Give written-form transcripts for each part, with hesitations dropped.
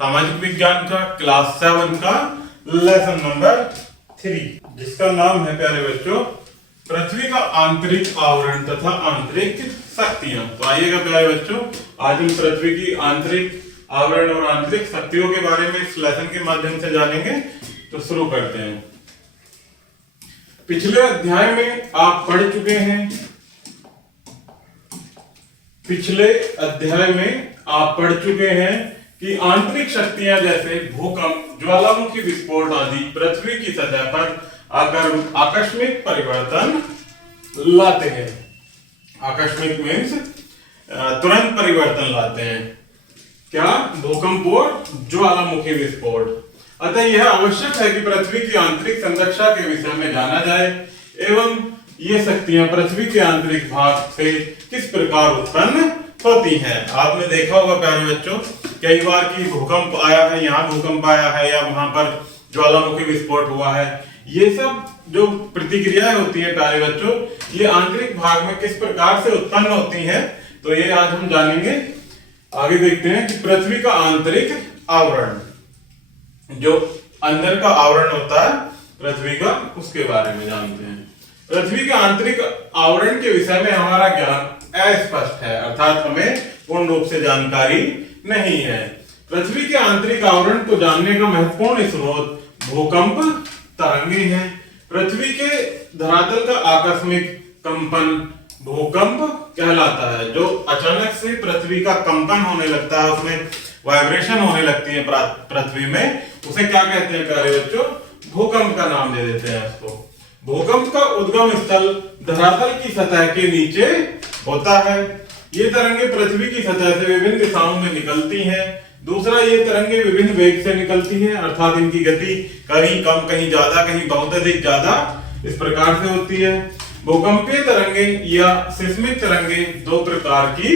सामाजिक विज्ञान का क्लास 7 का लेसन नंबर 3, जिसका नाम है प्यारे बच्चों पृथ्वी का आंतरिक आवरण तथा आंतरिक शक्तियां। तो आइएगा प्यारे बच्चों, आज हम पृथ्वी की आंतरिक आवरण और आंतरिक शक्तियों के बारे में इस लेसन के माध्यम से जानेंगे। तो शुरू करते हैं। पिछले अध्याय में आप पढ़ चुके हैं कि आंतरिक शक्तियां जैसे भूकंप, ज्वालामुखी विस्फोट आदि पृथ्वी की सतह पर आकस्मिक परिवर्तन लाते हैं। आकस्मिक मीन्स तुरंत परिवर्तन लाते हैं। क्या? भूकंप और ज्वालामुखी विस्फोट। अतः यह आवश्यक है कि पृथ्वी की आंतरिक संरचना के विषय में जाना जाए एवं ये शक्तियां पृथ्वी के आंतरिक भाग से किस प्रकार उत्पन्न होती हैं। आपने देखा होगा प्यारे बच्चों, कई बार कि भूकंप आया है, यहाँ भूकंप आया है या वहां पर ज्वालामुखी विस्फोट हुआ है। ये सब जो प्रतिक्रियाएं होती हैं प्यारे बच्चों, ये आंतरिक भाग में किस प्रकार से उत्पन्न होती हैं, तो ये आज हम जानेंगे। आगे देखते हैं कि पृथ्वी का आंतरिक आवरण, जो अंदर का आवरण होता है पृथ्वी का, उसके बारे में जानते हैं। पृथ्वी के आंतरिक आवरण के विषय में हमारा ज्ञान अस्पष्ट है, अर्थात हमें पूर्ण रूप से जानकारी नहीं है। पृथ्वी के आंतरिक आवरण को जानने का महत्वपूर्ण स्रोत भूकंप तरंगे हैं। पृथ्वी के धरातल का आकस्मिक कंपन भूकंप कहलाता है। जो अचानक से पृथ्वी का कंपन होने लगता है, उसमें वाइब्रेशन होने लगती है पृथ्वी में, उसे क्या कहते हैं प्यारे बच्चों? भूकंप का नाम दे देते हैं उसको। भूकंप का उद्गम स्थल धरातल की सतह के नीचे होता है। ये तरंगे पृथ्वी की सतह से विभिन्न दिशाओं में निकलती हैं। दूसरा, ये तरंगे विभिन्न वेग से निकलती हैं, अर्थात इनकी गति कहीं कम, कहीं ज्यादा, कहीं बहुत अधिक ज्यादा, इस प्रकार से होती है। भूकंपीय तरंगे या सिस्मिक तरंगे दो प्रकार की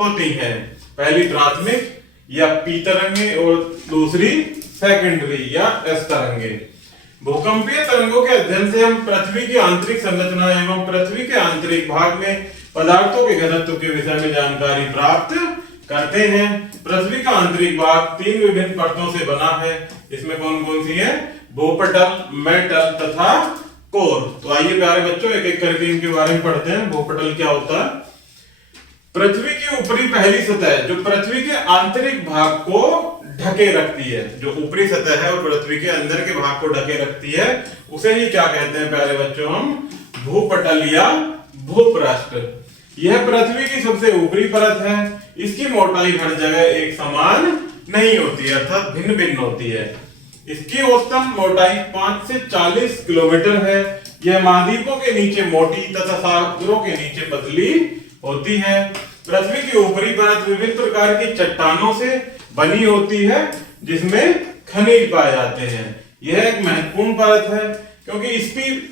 होती हैं। पहली प्राथमिक या पी तरंगे और दूसरी सेकेंडरी या एस तरंगे। भूकंपीय तरंगों के अध्ययन से हम पृथ्वी की आंतरिक संरचना एवं पृथ्वी के आंतरिक भाग में पदार्थों के घनत्व के विषय में जानकारी प्राप्त करते हैं। पृथ्वी का आंतरिक भाग 3 विभिन्न परतों से बना है। इसमें कौन कौन सी है? भूपटल, मेटल तथा कोर। तो आइए प्यारे बच्चों, एक एक करके इनके बारे में पढ़ते हैं। भूपटल क्या होता है? पृथ्वी की ऊपरी पहली सतह जो पृथ्वी के आंतरिक भाग को ढके रखती है, जो ऊपरी सतह है और पृथ्वी के अंदर के भाग को ढके रखती है, उसे ही क्या कहते हैं प्यारे बच्चों? हम भूपटल या भूपृष्ठ। यह पृथ्वी की सबसे ऊपरी परत है। इसकी मोटाई हर जगह एक समान नहीं होती है, अर्थात भिन्न भिन्न होती है। इसकी औसतन मोटाई 5 से 40 किलोमीटर है। यह महाद्वीपों के नीचे मोटी तथा सागरों के नीचे पतली होती है। पृथ्वी की ऊपरी परत विभिन्न प्रकार की चट्टानों से बनी होती है, जिसमें खनिज पाए जाते हैं। यह एक महत्वपूर्ण परत है क्योंकि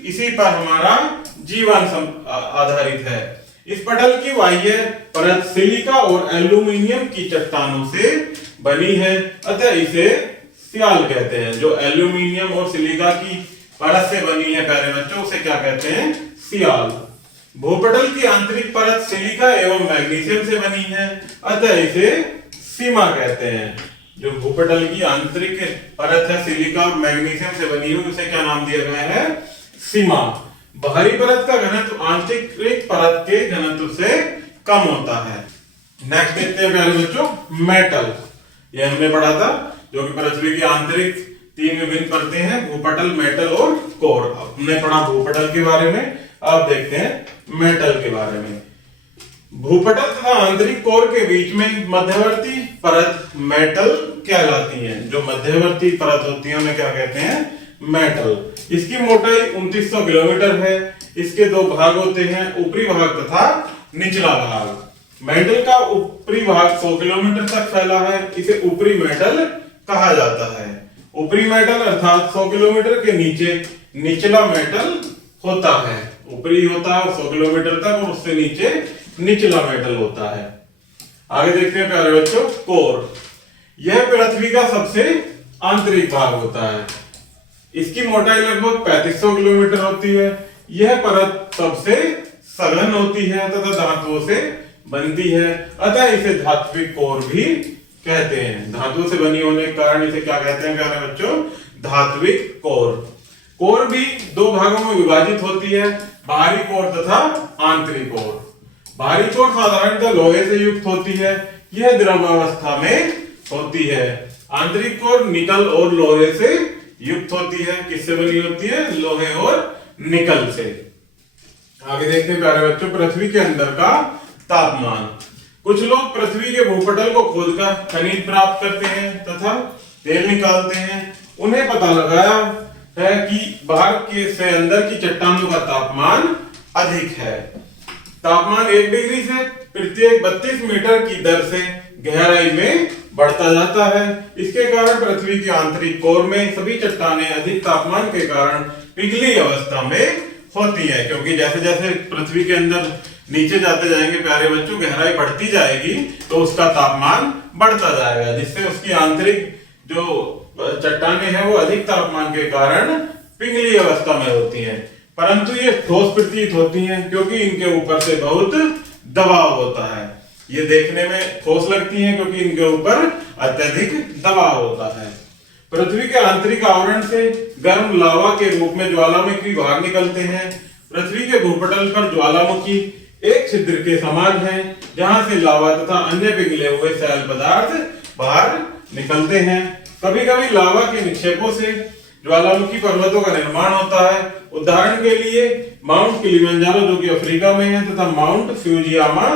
इसी पर हमारा जीवन आधारित है। इस पटल की बाह्य परत सिलिका और एल्यूमिनियम की चट्टानों से बनी है, अतः इसे सियाल कहते हैं। जो एल्यूमिनियम और सिलिका की परत से बनी है प्यारे बच्चों, उसे क्या कहते हैं? सियाल। भूपटल की आंतरिक परत सिलिका एवं मैग्नीशियम से बनी है, अतः इसे सीमा कहते हैं। जो भूपटल की आंतरिक परत है सिलिका और मैग्नीशियम से बनी हुई, उसे क्या नाम दिया गया है? सीमा। बाहरी परत का घनत्व आंतरिक परत के घनत्व से कम होता है। नेक्स्ट देखते हैं प्यारे बच्चों, मेटल। यह हमने पढ़ा था, जो कि पृथ्वी की आंतरिक 3 विभिन्न परतें हैं, भूपटल, मेटल और कोर। हमने पढ़ा भूपटल के बारे में, अब देखते हैं मेटल के बारे में। भूपटल तथा आंतरिक कोर के बीच में मध्यवर्ती परत मेटल कहलाती है। जो मध्यवर्ती परत होती है उन्हें क्या कहते हैं? मेटल। इसकी मोटाई 2900 किलोमीटर है। इसके 2 भाग होते हैं, ऊपरी भाग तथा निचला भाग। मेटल का ऊपरी भाग 100 किलोमीटर तक फैला है। इसे ऊपरी मेटल कहा जाता है। ऊपरी मेटल अर्थात 100 किलोमीटर के नीचे निचला मेटल होता है। ऊपरी होता है 100 किलोमीटर तक और उससे नीचे निचला मेटल होता है। आगे देखते हैं प्यारे बच्चों, कोर। यह पृथ्वी का सबसे आंतरिक भाग होता है। इसकी मोटाई लगभग 3500 किलोमीटर होती है। यह परत सबसे सघन होती है तथा धातुओं से बनती है, अतः इसे धात्विक कोर भी कहते हैं। धातु से बनी होने के कारण इसे क्या कहते हैं प्यारे बच्चों? धात्विक कोर। कोर भी दो भागों में विभाजित होती है, बाहरी कोर तथा आंतरिक कोर। बाहरी कोर साधारणतः लोहे से युक्त होती है, यह द्रवावस्था में होती है। आंतरिक कोर निकल और लोहे से युक्त होती है। किससे बनी होती है? लोहे और निकल से। आगे देखते हैं प्यारे बच्चों, पृथ्वी के अंदर का तापमान। कुछ लोग पृथ्वी के भूपटल को खोदकर खनिज प्राप्त करते हैं तथा तेल निकालते हैं। उन्हें पता लगाया है कि बाहर के से अंदर की चट्टानों का तापमान अधिक है। तापमान 1 डिग्री से प्रत्येक 32 मीटर की दर से गहराई में बढ़ता जाता है। इसके कारण पृथ्वी की आंतरिक कोर में सभी चट्टानें अधिक तापमान के कारण पिघली अवस्था में होती है, क्योंकि जैसे जैसे पृथ्वी के अंदर नीचे जाते जाएंगे प्यारे बच्चों, गहराई बढ़ती जाएगी तो उसका तापमान बढ़ता जाएगा, जिससे उसकी आंतरिक जो चट्टानें हैं वो अधिक तापमान के कारण पिघली अवस्था में होती हैं। परंतु ये ठोस प्रतीत होती हैं क्योंकि इनके ऊपर से बहुत दबाव होता है। ये देखने में ठोस लगती हैं क्योंकि इनके ऊपर अत्यधिक दबाव होता है। पृथ्वी के आंतरिक आवरण से गर्म लावा के रूप में ज्वालामुखी बाहर निकलते हैं। पृथ्वी के भूपटल पर ज्वालामुखी एक छिद्र के समान है, जहां से लावा तथा अन्य पिघले हुए सैल पदार्थ बाहर निकलते हैं। कभी कभी लावा के निक्षेपों से ज्वालामुखी पर्वतों का निर्माण होता है। उदाहरण के लिए माउंट किलिमंजारो जो कि अफ्रीका में है तथा माउंट फ्यूजियामा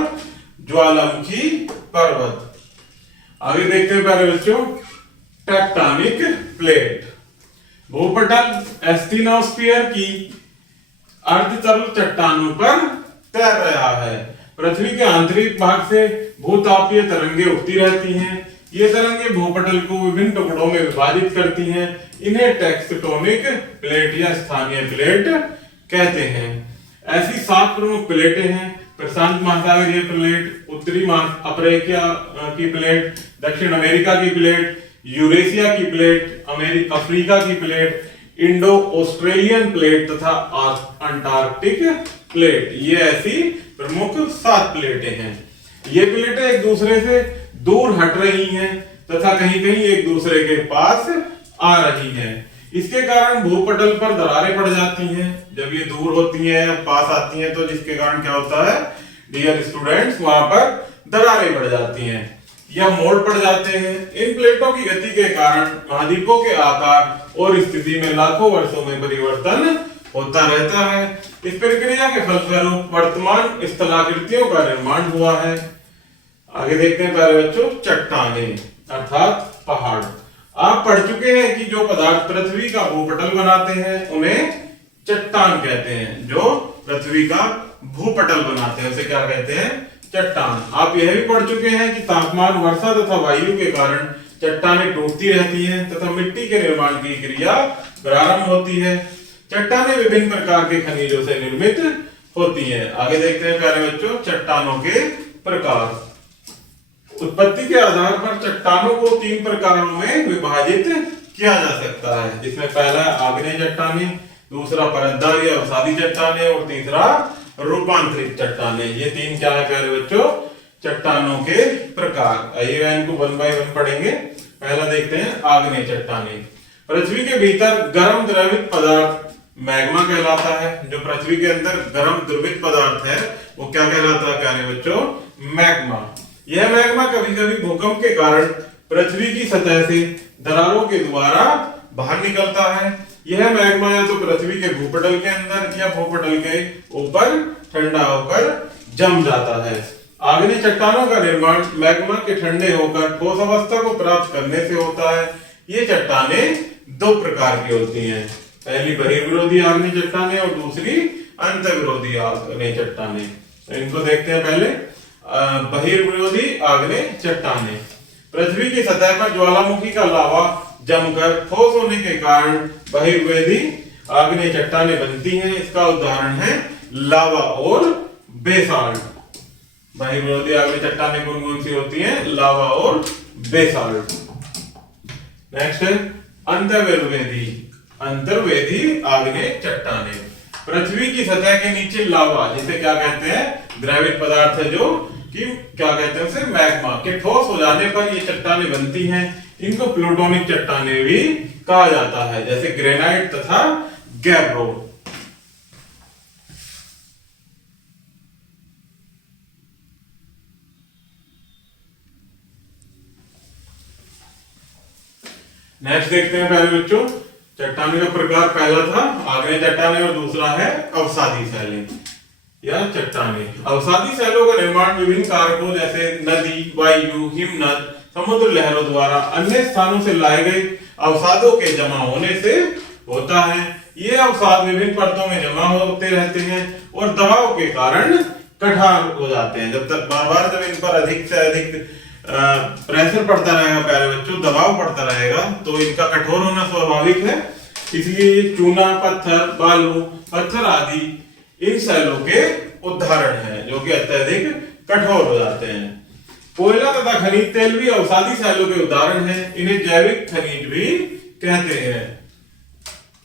ज्वालामुखी पर्वत। आगे देखते हैं प्यारे बच्चों, टेक्टोनिक प्लेट। भूपटल एस्थिनोस्फीयर की अर्धतल चट्टानों पर तैर रहा है। पृथ्वी के आंतरिक भाग से भूतापीय तरंगे उठती रहती हैं। ये तरंगे भूपटल को विभिन्न टुकड़ों में विभाजित करती हैं। इन्हें टेक्टोनिक प्लेट या स्थानीय प्लेट कहते हैं। ऐसी 7 प्रमुख प्लेटें हैं: प्रशांत महासागरीय प्लेट, उत्तरी अफ्रीका की प्लेट, दक्षिण अमेरिका की प्लेट, यूरेशिया की प्लेट, अफ्रीका की प्लेट, इंडो ऑस्ट्रेलियन प्लेट तथा अंटार्कटिक प्लेट। ये ऐसी प्रमुख 7 प्लेटें हैं। ये प्लेटें एक दूसरे से दूर हट रही हैं तथा कहीं कहीं एक दूसरे के पास आ रही हैं। इसके कारण भूपटल पर दरारें पड़ जाती हैं। जब ये दूर होती हैं, पास आती हैं, तो जिसके कारण क्या होता है डियर स्टूडेंट्स, वहां पर दरारें पड़ जाती हैं या मोड़ पड़ जाते हैं। इन प्लेटों की गति के कारण महाद्वीपों के आकार और स्थिति में लाखों वर्षों में परिवर्तन होता रहता है। इस प्रक्रिया के फलस्वरूप वर्तमान स्थलाकृतियों का निर्माण हुआ है। आगे देखते हैं प्यारे बच्चों, चट्टानें अर्थात पहाड़। आप पढ़ चुके हैं कि जो पदार्थ पृथ्वी का भूपटल बनाते हैं उन्हें चट्टान कहते हैं। जो पृथ्वी का भूपटल बनाते हैं उसे क्या कहते हैं? चट्टान। आप यह भी पढ़ चुके हैं कि तापमान, वर्षा तथा वायु के कारण चट्टानें टूटती रहती हैं तथा मिट्टी के निर्माण की क्रिया प्रारंभ होती है। चट्टानें विभिन्न प्रकार के खनिजों से निर्मित होती हैं। आगे देखते हैं प्यारे बच्चों, चट्टानों के प्रकार। उत्पत्ति के आधार पर चट्टानों को 3 प्रकारों में विभाजित किया जा सकता है, जिसमें पहला आग्नेय चट्टानें, दूसरा परतदार या अवसादी चट्टानें और तीसरा रूपांतरित चट्टानें। ये 3 क्या है प्यारे बच्चों? चट्टानों के प्रकार। आइए इनको 1 बाय 1 पढ़ेंगे। पहला देखते हैं आग्नेय चट्टानें। पृथ्वी के भीतर गर्म द्रवित पदार्थ मैग्मा कहलाता है। जो पृथ्वी के अंदर गर्म द्रवित पदार्थ है वो क्या कहलाता है प्यारे बच्चों? मैग्मा। यह मैग्मा कभी कभी भूकंप के कारण पृथ्वी की सतह से दरारों के द्वारा बाहर निकलता है। यह मैग्मा या तो पृथ्वी के भूपटल के अंदर या भूपटल के ऊपर ठंडा होकर जम जाता है। आग्नेय चट्टानों का निर्माण मैग्मा के ठंडे होकर ठोस अवस्था को प्राप्त करने से होता है। ये चट्टानें 2 प्रकार की होती हैं। पहली बहिर्विरोधी आग्नेय चट्टानें और दूसरी अंतर्विरोधी आग्नेय चट्टानें। तो इनको देखते हैं पहले। बहिर्विरोधी आग्नेय चट्टानें। पृथ्वी की सतह पर ज्वालामुखी का लावा जमकर ठोस होने के कारण बहिर्विरोधी आग्नेय चट्टानें बनती हैं। इसका उदाहरण है लावा और बेसाल्ट। बहिर्विरोधी आग्नेय चट्टानें कौन कौन सी होती हैं? लावा और बेसाल्ट। नेक्स्ट है अंतर्वेदी आग्नेय चट्टानें। पृथ्वी की सतह के नीचे लावा, जिसे क्या कहते हैं? द्रवित पदार्थ है जो कि क्या कहते हैं उसे, मैग्मा के ठोस हो जाने पर ये चट्टानें बनती हैं। इनको प्लूटोनिक चट्टानें भी कहा जाता है, जैसे ग्रेनाइट तथा गैब्रो। नेक्स्ट देखते हैं पहले बच्चों, चट्टाने का प्रकार पहला था आग्नेय चट्टाने और दूसरा है अवसादी सैलें या चट्टाने। अवसादी सैलों का निर्माण विभिन्न कारकों जैसे नदी, वायु, हिमनद, समुद्र लहरों द्वारा अन्य स्थानों से लाए गए अवसादों के जमा होने से होता है। ये अवसाद विभिन्न परतों में जमा होते रहते हैं और दबाव के कारण कठोर हो जाते हैं। जब तक बार बार जब इन पर अधिक से अधिक प्रेशर पड़ता रहेगा प्यारे बच्चों, दबाव पड़ता रहेगा, तो इनका कठोर होना स्वाभाविक है। इसलिए चूना, पत्थर, बालू, पत्थर आदि इन सैलों के उदाहरण हैं जो कि अत्यधिक कठोर हो जाते हैं। कोयला तथा खनिज तेल भी अवसादी सैलों के उदाहरण हैं। इन्हें जैविक खनिज भी कहते हैं।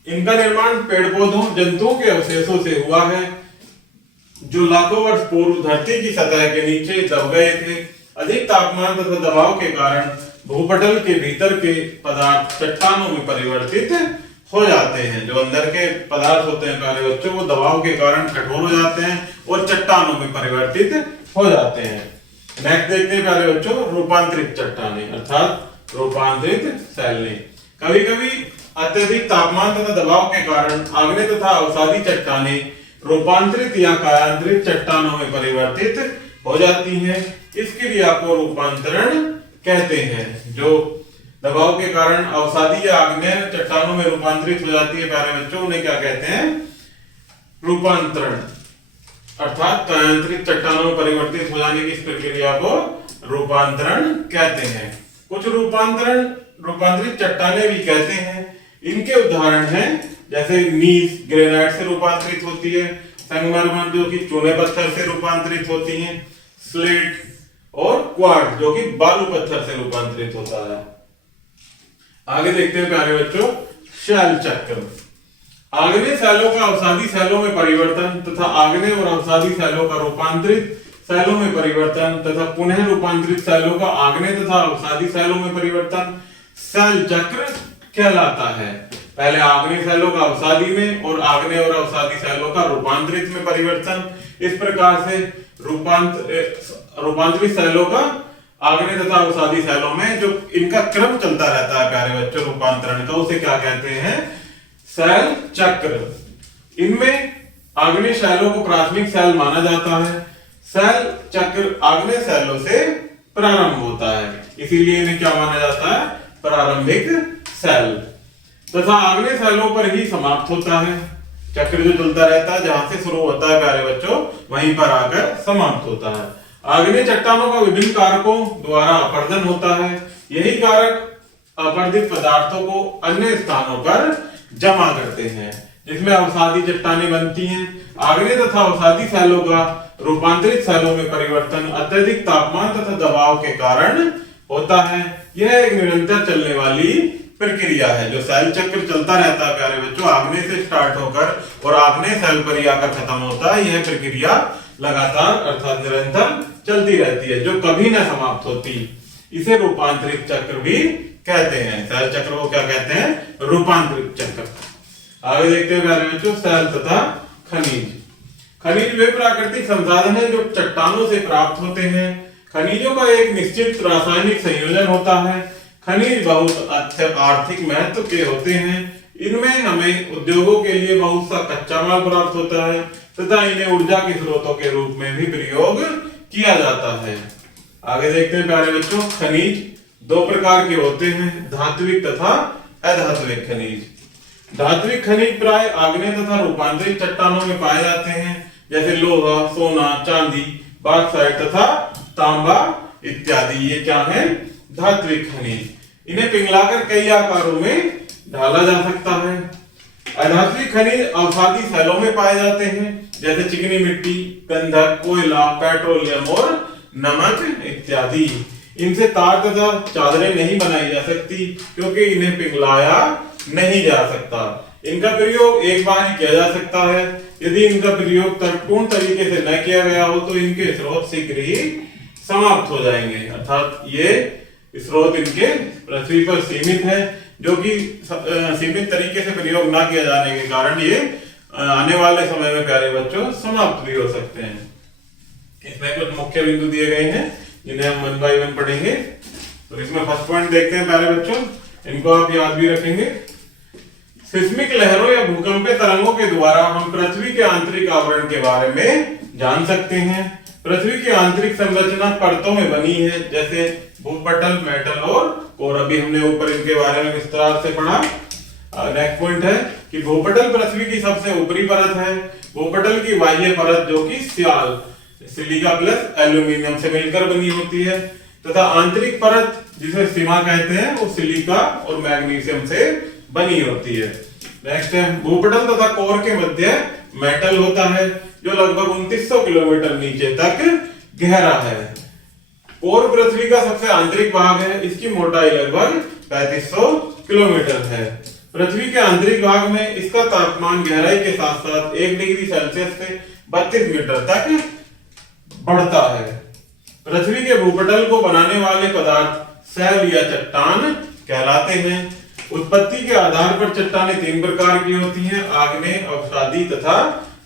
इनका निर्माण पेड़ पौधों, जंतुओं के अवशेषों से हुआ है जो लाखों वर्ष पूर्व धरती की सतह के नीचे दब गए थे। अधिक तापमान तथा दबाव के कारण भूपटल के भीतर के पदार्थ चट्टानों में परिवर्तित हो जाते हैं। जो अंदर के पदार्थ होते हैं प्यारे बच्चों, वो दबाव के कारण कठोर हो जाते हैं और चट्टानों में परिवर्तित हो जाते हैं। नेक्स्ट देखते हैं प्यारे बच्चों, रूपांतरित चट्टानें अर्थात रूपांतरित सैलें। कभी कभी अत्यधिक तापमान तथा दबाव के कारण आग्नेय तथा अवसादी चट्टानें रूपांतरित या कायांतरित चट्टानों में परिवर्तित हो जाती हैं। इस क्रिया को रूपांतरण कहते हैं। जो दबाव के कारण अवसादी या आग्नेय चट्टानों में रूपांतरित हो जाती है प्यारे बच्चों, उन्हें क्या कहते हैं, रूपांतरण अर्थात कायांतरित चट्टानों में परिवर्तित हो जाने की इस प्रक्रिया को रूपांतरण कहते हैं। कुछ रूपांतरित चट्टानें भी कहते हैं। इनके उदाहरण हैं जैसे नीस ग्रेनाइट से रूपांतरित होती है, संगमरमर जो कि चूने पत्थर से रूपांतरित होती हैं, स्लेट और क्वार्ट्ज जो कि बालू पत्थर से रूपांतरित होता है। आगे देखते हैं प्यारे बच्चों, शैल चक्र। आग्नेय सैलों का अवसादी सैलों में परिवर्तन तथा आग्नेय और अवसादी सैलों का रूपांतरित सैलों में परिवर्तन तथा पुनः रूपांतरित सैलों का आग्नेय तथा अवसादी सैलों में परिवर्तन शैल चक्र कहलाता है। पहले आग्नेय सैलों का अवसादी में और आग्नेय और अवसादी सैलों का रूपांतरित में परिवर्तन। इस प्रकार से रूपांतरित सैलों का आग्नेय तथा अवसादी सैलों में जो इनका क्रम चलता रहता है प्यारे बच्चों रूपांतरण का, उसे क्या कहते हैं, शैल चक्र। इनमें आग्नेय सैलों को प्राथमिक सैल माना जाता है। शैल चक्र आग्नेय सैलों से प्रारंभ होता है, इसीलिए इन्हें क्या माना जाता है, प्रारंभिक सैल, तथा आग्नेय सैलों पर ही समाप्त होता है। चक्र जो चलता रहता है, जहां से शुरू होता है प्यारे बच्चों, वहीं पर आकर समाप्त होता है। आग्नेय चट्टानों का विभिन्न कारकों द्वारा अपर्दन होता है। यही कारक अपर्दित पदार्थों को अन्य स्थानों पर जमा करते हैं, जिसमें अवसादी चट्टानें बनती हैं। आग्नेय तथा अवसादी सैलों का रूपांतरित सैलों में परिवर्तन अत्यधिक तापमान तथा दबाव के कारण होता है। यह एक निरंतर चलने वाली प्रक्रिया है। जो सैल चक्र चलता रहता है प्यारे बच्चों, आग्नेय से स्टार्ट होकर और आग्नेय सैल पर ही आकर खत्म होता है। यह प्रक्रिया लगातार अर्थात निरंतर चलती रहती है, जो कभी न समाप्त होती। इसे रूपांतरित चक्र भी कहते हैं। सैल चक्र को क्या कहते हैं, रूपांतरित चक्र। आगे देखते हैं प्यारे बच्चों, सैल तथा खनिज। खनिज वे प्राकृतिक संसाधन है जो चट्टानों से प्राप्त होते हैं। खनिजों का एक निश्चित रासायनिक संयोजन होता है। खनिज बहुत आर्थिक महत्व के होते हैं। इनमें हमें उद्योगों के लिए बहुत सा कच्चा माल प्राप्त होता है तथा इन्हें ऊर्जा के स्रोतों के रूप में भी प्रयोग किया जाता है। आगे देखते हैं प्यारे बच्चों, खनिज दो प्रकार के होते हैं, धात्विक तथा अधात्विक खनिज। धात्विक खनिज प्राय आग्नेय तथा रूपांतरित चट्टानों में पाए जाते हैं, जैसे लोहा, सोना, चांदी, बॉक्साइट तथा तांबा इत्यादि। ये क्या है, धात्विक खनिज। इन्हें पिघलाकर कई आकारों में ढाला जा सकता है। अधात्विक खनिज अवसादी सैलों में पाए जाते हैं, जैसे चिकनी मिट्टी, गंधक, कोयला, पेट्रोलियम और नमक इत्यादि। इनसे तार तथा चादरें नहीं बनाई जा सकती क्योंकि इन्हें पिघलाया नहीं जा सकता। इनका प्रयोग एक बार ही किया जा सकता है। यदि इनका प्रयोग तर्कपूर्ण तरीके से न किया गया हो तो इनके स्रोत शीघ्र ही समाप्त हो जाएंगे, अर्थात ये स्रोत इनके पृथ्वी पर सीमित है, जो कि सीमित तरीके से प्रयोग ना किया जाने के कारण ये आने वाले समय में प्यारे बच्चों समाप्त भी हो सकते हैं। इसमें कुछ मुख्य बिंदु दिए गए हैं जिन्हें हम 1 बाय 1 पढ़ेंगे। तो इसमें फर्स्ट पॉइंट देखते हैं प्यारे बच्चों, इनको आप याद भी रखेंगे। सिस्मिक लहरों या भूकंपीय तरंगों के द्वारा हम पृथ्वी के आंतरिक आवरण के बारे में जान सकते हैं। पृथ्वी की आंतरिक संरचना परतों में बनी है, जैसे भूपटल, मेटल और कोर। अभी हमने ऊपर इनके बारे में विस्तार से पढ़ा। नेक्स्ट पॉइंट है कि भूपटल पृथ्वी की सबसे ऊपरी परत है। भूपटल की बाह्य परत जो कि स्याल, सिलिका प्लस एल्यूमिनियम से मिलकर बनी होती है, तथा आंतरिक परत जिसे सीमा कहते हैं वो सिलिका और मैग्नीशियम से बनी होती है। नेक्स्ट है भूपटल तथा कोर के मध्य मेटल होता है, जो लगभग 2900 किलोमीटर नीचे तक गहरा है। कोर पृथ्वी का सबसे आंतरिक भाग है, इसकी मोटाई लगभग 3500 किलोमीटर है। पृथ्वी के आंतरिक भाग में इसका तापमान गहराई के साथ साथ 1 डिग्री सेल्सियस से 32 मीटर तक बढ़ता है। पृथ्वी के भूपटल को बनाने वाले पदार्थ सैल या चट्टान कहलाते हैं। उत्पत्ति के आधार पर चट्टानें 3 प्रकार की होती हैं, आग्नेय, अवसादी तथा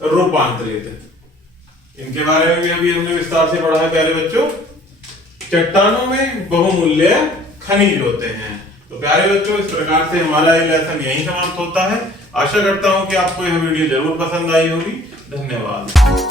रूपांतरित। इनके बारे में भी अभी हमने विस्तार से पढ़ा है प्यारे बच्चों। चट्टानों में बहुमूल्य खनिज होते हैं। तो प्यारे बच्चों, इस प्रकार से हमारा ये लेसन यहीं समाप्त होता है। आशा करता हूं कि आपको यह वीडियो जरूर पसंद आई होगी। धन्यवाद।